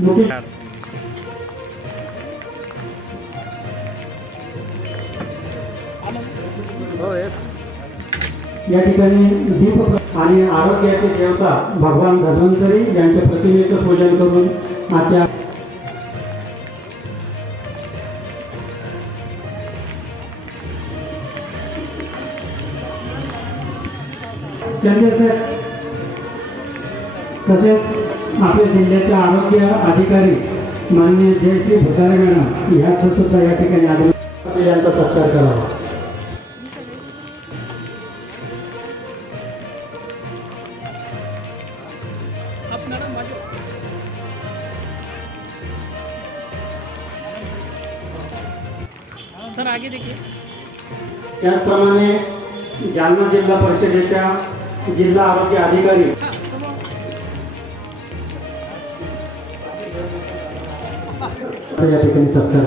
हो, या ठिकाणी दीप आणि आरोग्याचे देवता भगवान धन्वंतरी यांच्या प्रतिमेचं पूजन करून आजच्या तसेच आपल्या जिल्ह्याचे आरोग्य अधिकारी माननीय जयश्री भुसारे मॅडम ह्याचं सुद्धा या ठिकाणी आगमन यांचा सत्कार करावा. सर आगे देखिए. त्याचप्रमाणे जालना जिल्हा परिषदेच्या जिल्हा आरोग्य अधिकारी ठिकाणी सत्कार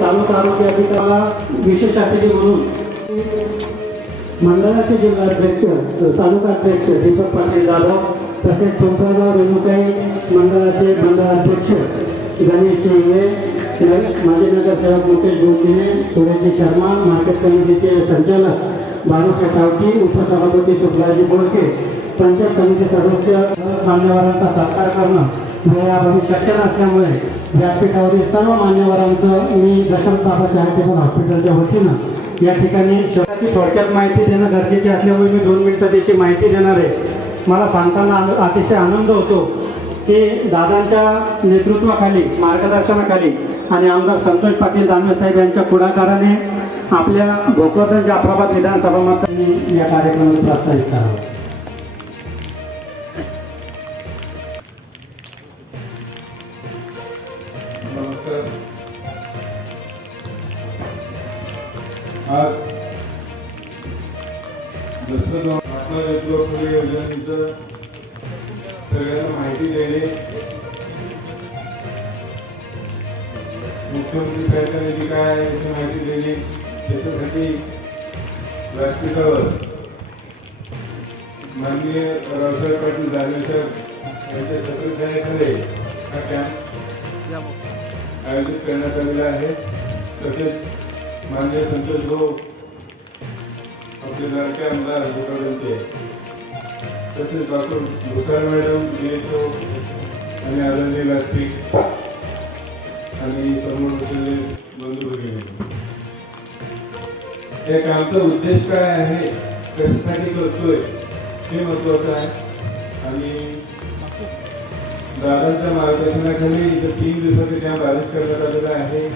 तालुका आरोग्य अधिकाऱ्याला विशेष अतिथी म्हणून मंडळाचे जिल्हाध्यक्ष तालुका अध्यक्ष दीपक पाटील जाधव तसेच पिंपळगाव रेणुकाई मंडळाचे मंडळाध्यक्ष गणेश शिंगे माजी नगरसेवक मुकेश गोंदिने सुरेशजी शर्मा मार्केट कमिटीचे संचालक बाळूसाहेब टावकी उपसभापती सुखलाजी बोडके पंचायत समिती सदस्य मान्यवरांचा सत्कार करणं हे याबाबत शक्य नसल्यामुळे व्यासपीठावरील सर्व मान्यवरांचं मी दशरथ बाबा चॅरिटेबल हॉस्पिटलच्या वतीनं या ठिकाणी शहराची थोडक्यात माहिती देणं गरजेचे असल्यामुळे मी दोन मिनटं त्याची माहिती देणार आहे. मला सांगताना अतिशय आनंद होतो की दादांच्या नेतृत्वाखाली मार्गदर्शनाखाली आणि आमदार संतोष पाटील दानवे साहेब यांच्या पुढाकाराने आपल्या भोकरदन जाफराबाद विधानसभा मतदारांनी या कार्यक्रमाला प्रस्तावित करावं. मुख्यमंत्री सहायता निधी काय याची माहिती दिली त्याच्यासाठी व्यासपीठावर माननीय रावसाहेब पाटील दानवेकर यांच्या सत्र हा कॅम्प आयोजित करण्यात आलेला आहे. तसेच माननीय संतोष भाऊ आपले लाडके आमदार भोकरदनचे तसेच डॉक्टर भुसार मॅडम जे आणि आदरणीय व्यासपीठ आणि समोर बंधू या कामचा उद्देश काय आहे? कशासाठी करतोय? हे महत्वाचं आहे. आणि दादांच्या मार्गदर्शनाखाली इथं तीन दिवसाचे कॅम्प आयोजित करण्यात आलेलं आहे.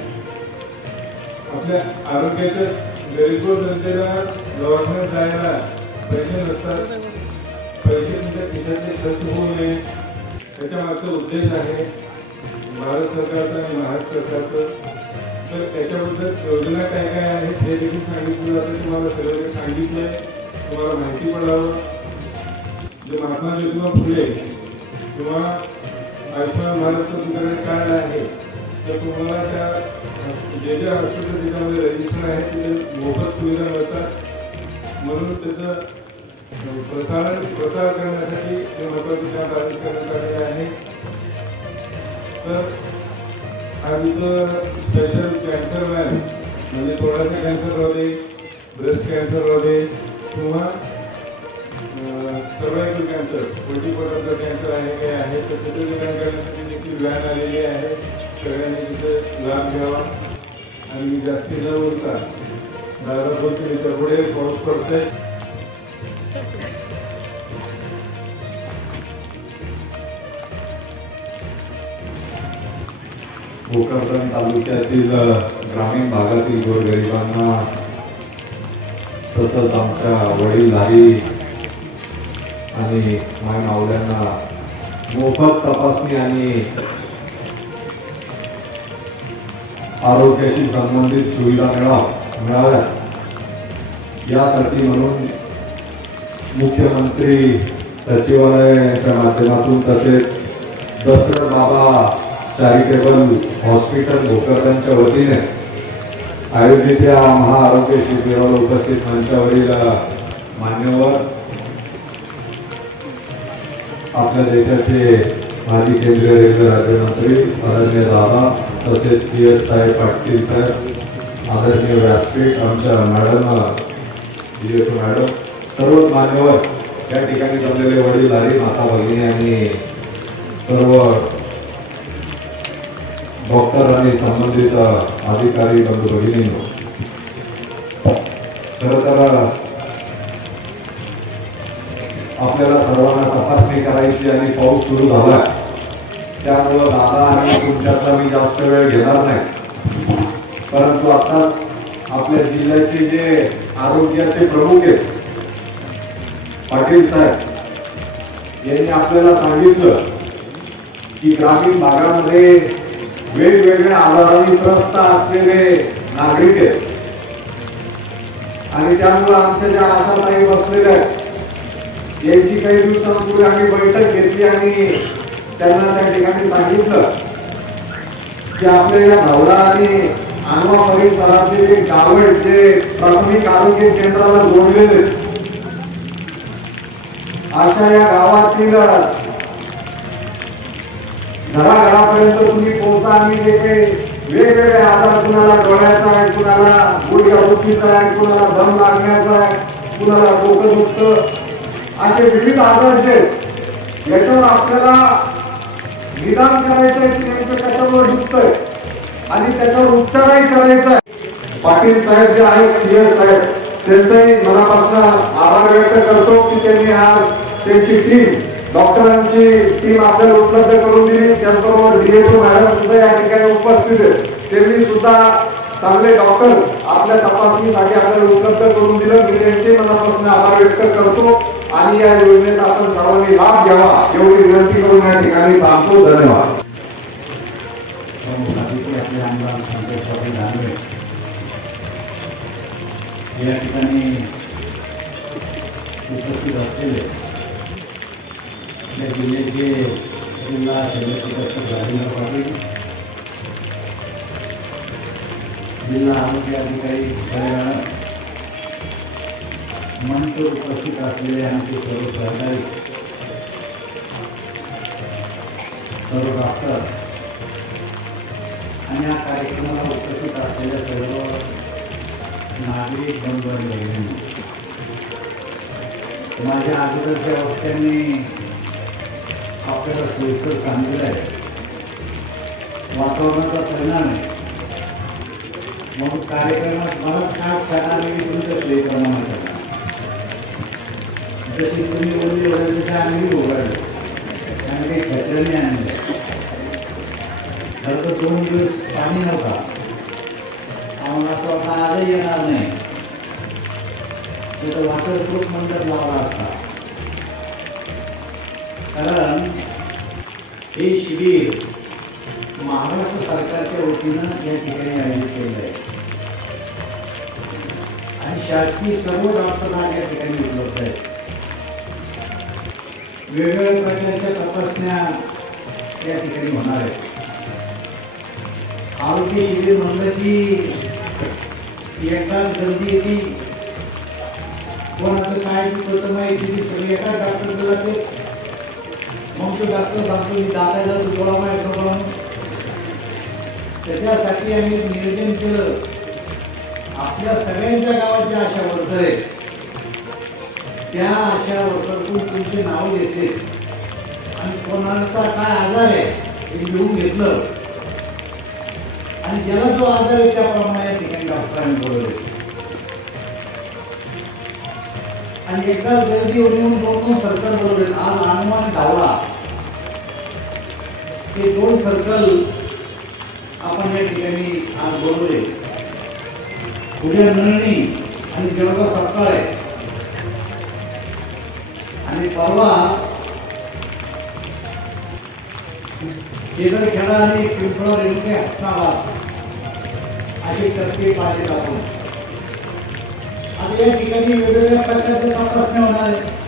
आपल्या आरोग्याच्या गरीब जनतेला दवाखान्यात जायला पैसे नसतात. पैसे तुमच्या खिशातले खर्च होऊ नये. त्याच्या मागचा उद्देश आहे. भारत सरकारचं आणि महाराष्ट्र सरकारचं तर त्याच्याबद्दल योजना काय काय आहेत हे देखील सांगितलं जातं. तुम्हाला सगळं सांगितलंय तुम्हाला माहिती पडावं. जे महात्मा ज्योतिबा फुले किंवा आयुष्यमान भारतचं तुमच्याकडे कार्ड आहे तर तुम्हाला त्या जे जे हॉस्पिटल त्याच्यामध्ये रजिस्टर आहे तिथे मोफत सुविधा मिळतात. म्हणून त्याचं प्रसारण प्रसार करण्यासाठी ते महत्त्वाचे काम करण्यात आलेले आहे. तर आमचं स्पेशल कॅन्सर मॅन म्हणजे थोडासा कॅन्सर राहू दे ब्रेस्ट कॅन्सर राहू दे किंवा सर्वायकल कॅन्सर पोटी कॅन्सर आहे काय आहे तर त्याचं निदान करण्यासाठी देखील व्हॅन आलेली आहे. सगळ्यांनी तिथे लाभ घ्यावा. आणि जास्ती न बोलता दादा बोलते त्याच्या पुढे पाऊस पडतोय भोकरदन तालुक्यातील ग्रामीण भागातील गोरगरिबांना तसंच आमच्या वडीलधारी आणि माय मावल्यांना मोफत तपासणी आणि आरोग्याशी संबंधित सुविधा मिळाव मिळाव्यात. यासाठी म्हणून मुख्यमंत्री सचिवालयाच्या माध्यमातून तसेच दसरा बाबा चॅरिटेबल हॉस्पिटल भोकरदांच्या वतीने आयोजित या महाआरोग्य शिबिरावर उपस्थित मंचावरील मान्यवर आपल्या देशाचे माजी केंद्रीय रेल्वे राज्यमंत्री अरण्य दादा तसेच सी एस साहेब पाटील साहेब आदरणीय व्यासपीठ आमच्या मॅडम डी एस मॅडम सर्व मान्यवर या ठिकाणी जमलेले वडीलधारी माता भगिनी आणि सर्व डॉक्टर आणि संबंधित अधिकारी बंधू भगिनी खरं तर आपल्याला सर्वांना तपासणी करायची आणि पाऊस सुरू झाला त्यामुळं दादा आणि तुमच्यातला मी जास्त वेळ घेणार नाही. परंतु आताच आपल्या जिल्ह्याचे जे आरोग्याचे प्रमुख आहेत पाटील साहेब यांनी आपल्याला सांगितलं की ग्रामीण भागामध्ये वेगवेगळ्या आजारांनी त्रस्त असलेले नागरिक आहेत. आणि त्यामुळं आमच्या ज्या आशाताई बसलेल्या आहेत यांची काही दिवसांपूर्वी आम्ही बैठक घेतली आणि त्यांना त्या ठिकाणी सांगितलं की आपल्या या धावडा आणि आणवा परिसरातले जे गाव आहेत जे प्राथमिक आरोग्य केंद्राला जोडलेले अशा या गावातील घराघरापर्यंत तुम्ही पोहोचा आणि जे काही वेगवेगळे आजार कुणाला डोळ्याचा आहे कुणाला गुडघ्यादुखीचा आहे कुणाला दम लागण्याचा आहे कुणाला डोकं दुखत असे विविध आजार जे आहेत, याच्यावर आपल्याला निदान करायचंय की नेमकं कशामुळे दुखतंय? आणि त्याच्यावर उपचारही करायचा आहे पाटील साहेब जे आहेत सीएस साहेब त्यांचाही मनापासून आभार व्यक्त करतो की त्यांनी आज त्यांची टीम डॉक्टरांची टीम आपल्याला उपलब्ध करून दिली. त्याचबरोबर डीएचओ मॅडम सुद्धा या ठिकाणी उपस्थित आहेत. त्यांनी सुद्धा चांगले डॉक्टर आपल्या तपासणीसाठी आपल्याला उपलब्ध करून दिलं. मी त्यांचे मनापासून आभार व्यक्त करतो आणि या योजनेचा आपण सर्वांनी लाभ घ्यावा एवढी विनंती करून या ठिकाणी थांबतो. धन्यवाद. या ठिकाणी उपस्थित असलेले या जिल्ह्याचे जिल्हा राजेंद्र पाटील जिल्हा आरोग्य अधिकारी भुसारे मंच उपस्थित असलेले आमचे सर्व सहकारी सर्व डॉक्टर आणि या कार्यक्रमाला उपस्थित असलेल्या सर्व नागरिक बंधू माझ्या अगोदरच्या वक्त्यांनी आपल्याला सोयीस्कर सांगितलं आहे वातावरणाचा परिणाम आहे मग कार्यक्रमात बराच काळ करणार मी तुमच्या सोयीप्रमाणे जशी तुम्ही बोलली वगैरे तसे आम्ही उघडले आणि काही छत्र्याने आणले खरं तर दोन दिवस पाणी नव्हता आम्हाला असं वाटतं आजही येणार नाही तिथं खूप मंडळ लावला असता. कारण हे शिबिर महाराष्ट्र सरकारच्या वतीनं या ठिकाणी आयोजित केलं आहे. आणि शासकीय सर्व डॉक्टर या ठिकाणी उपलब्ध आहेत वेगवेगळ्या प्रकारच्या तपासण्या या ठिकाणी होणार आहेत. आरोग्य शिबिर म्हणलं की एकदाच गर्दी येते. कोणाचं काय होतं माहिती ती एका डॉक्टरकडे सांगतो डॉक्टर सांगतो मी दादाला तू थोडा माहिती म्हणून त्याच्यासाठी आम्ही नियोजन केलं. आपल्या सगळ्यांच्या गावाच्या आशा वर्कर आहेत. त्या आशा वर्करकडून तुमचे नाव घेते आणि कोणाचा काय आजार आहे हे लिहून घेतलं. आणि ज्याला जो आजार आहे त्याप्रमाणे या ठिकाणी डॉक्टरांनी बोलवले. आणि एकदा गर्दी होती म्हणून दोन दोन सर्कल बोलवले आज हनुमान धावला हे दोन सर्कल आपण या ठिकाणी आज बोलवले उद्या नळणी आणि जेवढा सपकाळ आहे. आणि परवा केदारखेडा आणि पिंपळा रेणुके हसनाबाद अशी टक्के पाहिजे आपण आता या ठिकाणी वेगवेगळ्या प्रकारचे तपासण्या होणार आहे.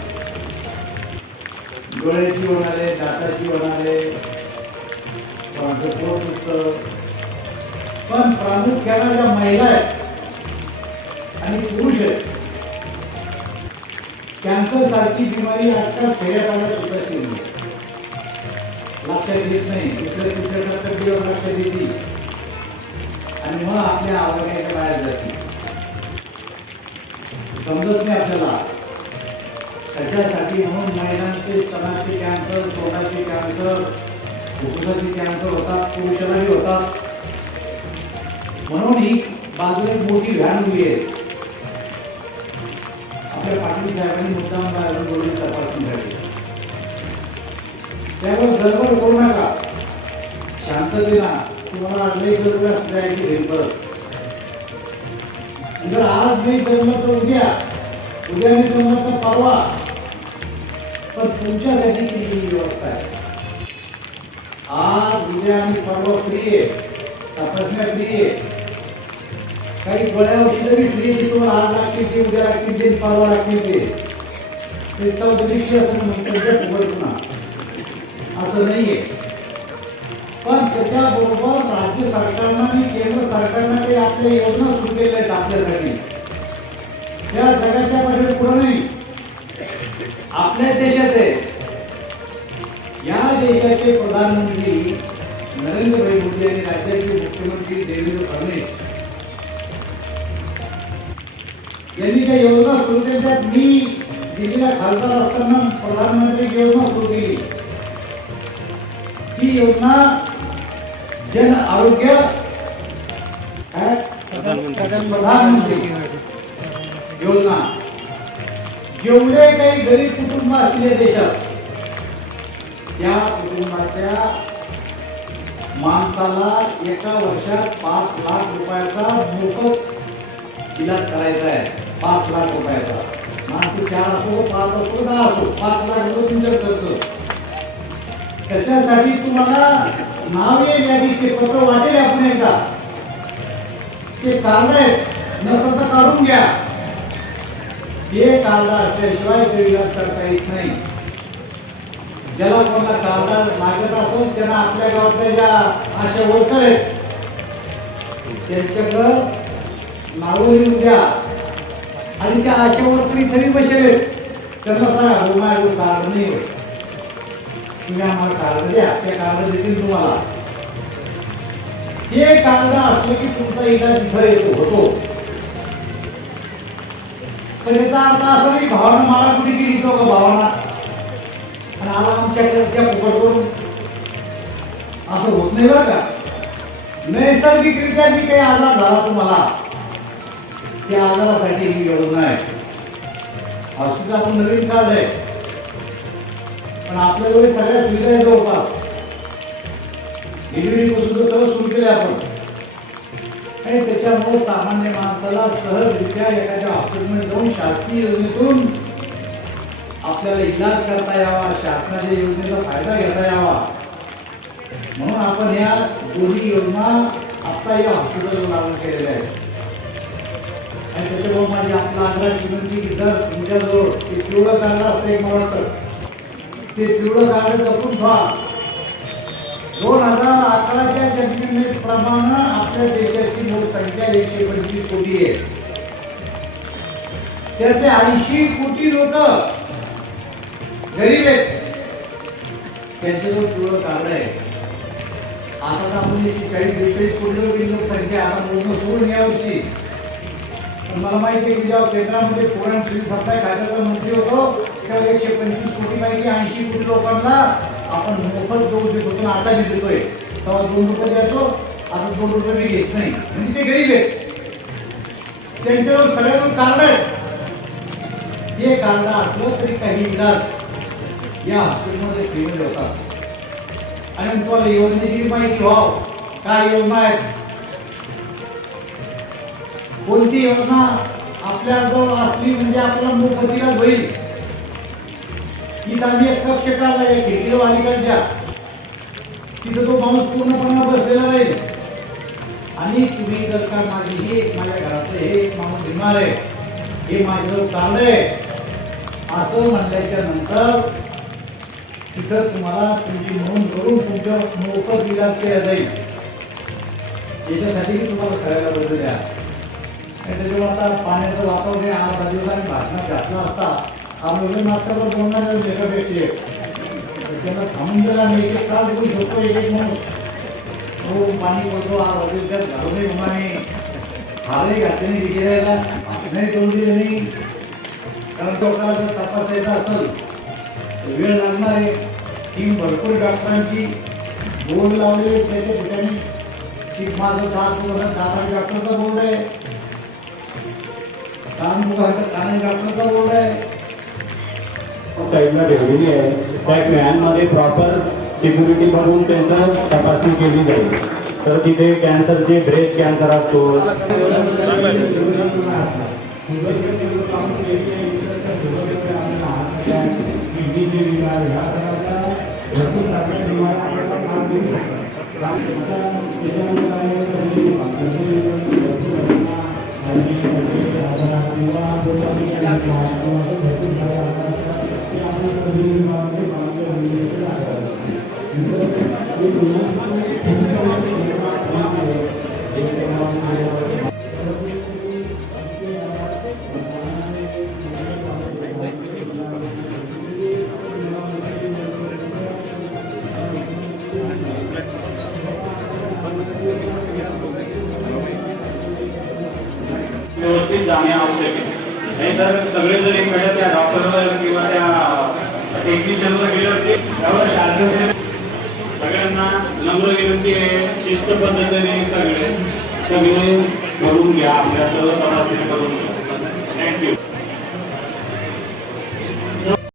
डोळ्याची होणार आहे दाताची होणार आहे. पोट पण प्रामुख्याला ज्या महिला आहेत आणि पुरुष आहेत कॅन्सर सारखी बिमारी आजकाल खेड्यापाड्यात सुद्धा शिरली लक्षात येत नाही दुसऱ्या तिसऱ्या टप्प्यात दिवस लक्षात येते आणि मग आपल्या आरोग्याच्या बाहेर जाते समजत नाही आपल्याला त्याच्यासाठी म्हणून महिलांचे स्तनाचे कॅन्सर तोंडाचे कॅन्सर फुफ्फुसाचे कॅन्सर होतात पुरुषालाही होतात म्हणून ही बाजूला एक मोठी व्हॅन उभी आहे. आपल्या पाटील साहेबांनी मुद्दाम बाहेरून बोलून तपासणीसाठी त्यामुळे गडबड करू नका. शांततेना तुम्हाला लई गडबड असते जायची परत जर आज नाही जमलं तर उद्या उद्या नाही जमलं तर परवा. पण तुमच्यासाठी केलेली व्यवस्था आहे? आज उद्या आणि परवा फ्री आहे. तपासण्या फ्री आहे? काही गोळ्या औषधं फ्री देतो आज लागतील ते उद्या लागतील ते परवा लागतील ते. ते दिवशी असं मग पुन्हा असं नाहीये पण त्याच्याबरोबर राज्य सरकारनं आणि केंद्र सरकारनं काही आपल्या योजना सुरू केल्या आहेत आपल्यासाठी. त्या जगाच्या पाठीवर पुढे नाही. आपल्या देशात आहे. या देशाचे प्रधानमंत्री नरेंद्रभाई मोदी आणि राज्याचे मुख्यमंत्री देवेंद्र फडणवीस यांनी त्या योजना सुरू केल्या त्यात मी दिल्लीला खासदार असताना प्रधानमंत्री योजना सुरू केली. ती योजना जन आरोग्य प्रधानमंत्री योजना. जेवढे काही गरीब कुटुंब असलेल्या देशात त्या कुटुंबाच्या माणसाला एका वर्षात पाच लाख रुपयाचा मोफत इलाज करायचा आहे. पाच लाख रुपयाचा. माणसं चार असो पाच असो दहा असो पाच लाख रुपये तुमच्या खर्च. त्याच्यासाठी तुम्हाला नाव येईल यादी ते पत्र वाटेल आपण एकदा. ते कार्ड आहेत नसेल तर काढून घ्या. ते कार्ड असल्याशिवाय ते इलाज करता येत नाही. ज्याला कोणाला कामदार लागत असून त्यांना आपल्या गावातल्या ज्या आशा वर्कर आहेत त्यांच्याकडं नावं लिहून द्या. आणि त्या आशा वर्कर इथेही बसेल आहेत. त्यांना सांगा हो माझ्याकडे कार्ड नाही तुम्ही आम्हाला कार्ड द्या त्या कार्ड देतील तुम्हाला. ते कार्ड असलं की तुमचा इलाज इथं येतो होतो. पण याचा अर्थ असा नाही भावानं मला कुठे केली तो का भावना? आणि आला आमच्याकडे त्या फुकट करून असं होत नाही बरं का? नैसर्गिकरित्या जी काही आजार झाला तुम्हाला त्या आजारासाठी ही योजना आहे. हॉस्पिटल आपण नवीन काढलंय पण आपल्याकडे सगळ्या सुविधा आहेत जवळपास. डिलिव्हरीपासून तर सगळं सुरू केलं आपण. आणि त्याच्यामुळे सामान्य माणसाला सहजरित्या एखाद्या हॉस्पिटलमध्ये जाऊन शासकीय योजनेतून आपल्याला इलाज करता यावा शासनाच्या योजनेचा फायदा घेता यावा. म्हणून आपण या दोन्ही योजना आत्ता या हॉस्पिटलला लागू केलेल्या आहेत. आणि त्याच्यामुळे माझी आपला आग्रहाची विनंती की जर तुमच्याजवळ ते पिवळं कार्ड असतं एक मला वाटतं ते पिवळं कार्ड जपून ठेवा. दोन हजार अकराच्या जनगणनेप्रमाणे आपल्या देशाची लोकसंख्या एकशे पंचवीस कोटी आहे. त्यातले ऐंशी कोटी लोक गरीब आहेत. त्यांच्याजवळ पिवळं कार्ड आहे आता तर आपण याची चाळीस बेचाळीस कोटी लोक लोकसंख्या आता मोजणं सोडून यावर्षी पण मला माहिती आहे की जेव्हा केंद्रामध्ये पुराण श्री सप्लाय खात्याचा मंत्री होतो तेव्हा एकशे पंचवीस कोटी पैकी ऐंशी कोटी लोकांना आपण मोफत देऊ देत. होतो आता मी देतोय तेव्हा दोन रुपये द्यायचो आता दोन रुपये मी घेत नाही. म्हणजे ते गरीब आहेत. त्यांच्यावर सगळ्यांवर कार्ड आहेत. हे कार्ड असलं तरी काही इलाज या हॉस्पिटलमध्ये ट्रीटमेंट होतात आणि तुम्हाला योजनेची माहिती व्हाव काय योजना आहेत? कोणती योजना आपल्या जवळ असली म्हणजे आपल्याला मोफतीलाच होईल. ही आम्ही एक कक्ष काढला या खिडकीला अलीकडच्या तिथं तो माणूस पूर्णपणे बसलेला राहील. आणि तुम्ही जर का माझी हे एक माझ्या घरातलं हे एक माणूस बिमार आहे हे माझं चाललंय असं म्हणल्याच्या नंतर तिथं तुम्हाला तुमची नोंद करून तुमच्या मोफत इलाज केला जाईल. याच्यासाठी तुम्हाला सगळ्याला बदल द्या. आणि त्याच्यामुळे आता पाण्याचं वातावरण हे आठ दहा दिवसांनी भाषणात घातला असता आम्ही एवढे मात्र बोलणार एका व्यक्ती त्याला थांबून जर आम्ही एक एक काल बोलू शकतो एक एक म्हणून हो पाणी बोलतो आज अयोध्यात त्यात नये उमाने हारही घातले नाही विचारायला नाही करून दिले नाही. कारण लोकांना जर तपासायचा असेल वेळ लागणार आहे. टीम भरपूर डॉक्टरांची बोर्ड लावले त्याच्या ठिकाणी. की माझं दात पूर्ण डॉक्टरचा बोर्ड आहे. कान कानाच्या डॉक्टरचा बोर्ड आहे. साईडला ठेवलेली आहे. त्या व्हॅनमध्ये प्रॉपर सिक्युरिटी भरून त्यांचं तपासणी केली जाईल. तर तिथे कॅन्सरचे ब्रेस्ट कॅन्सर असतो. జీవితాలు రఘు తగ్గ जाणे आवश्यक आहे. नाही तर सगळे जर एकमेकांच्या त्या डॉक्टरवर किंवा त्या टेक्निशियनवर गेल्यावरती त्यावर शासन सगळ्यांना नम्र विनंती आहे शिस्त पद्धतीने सगळे सगळे करून घ्या आपल्या सर्व तपासणी करून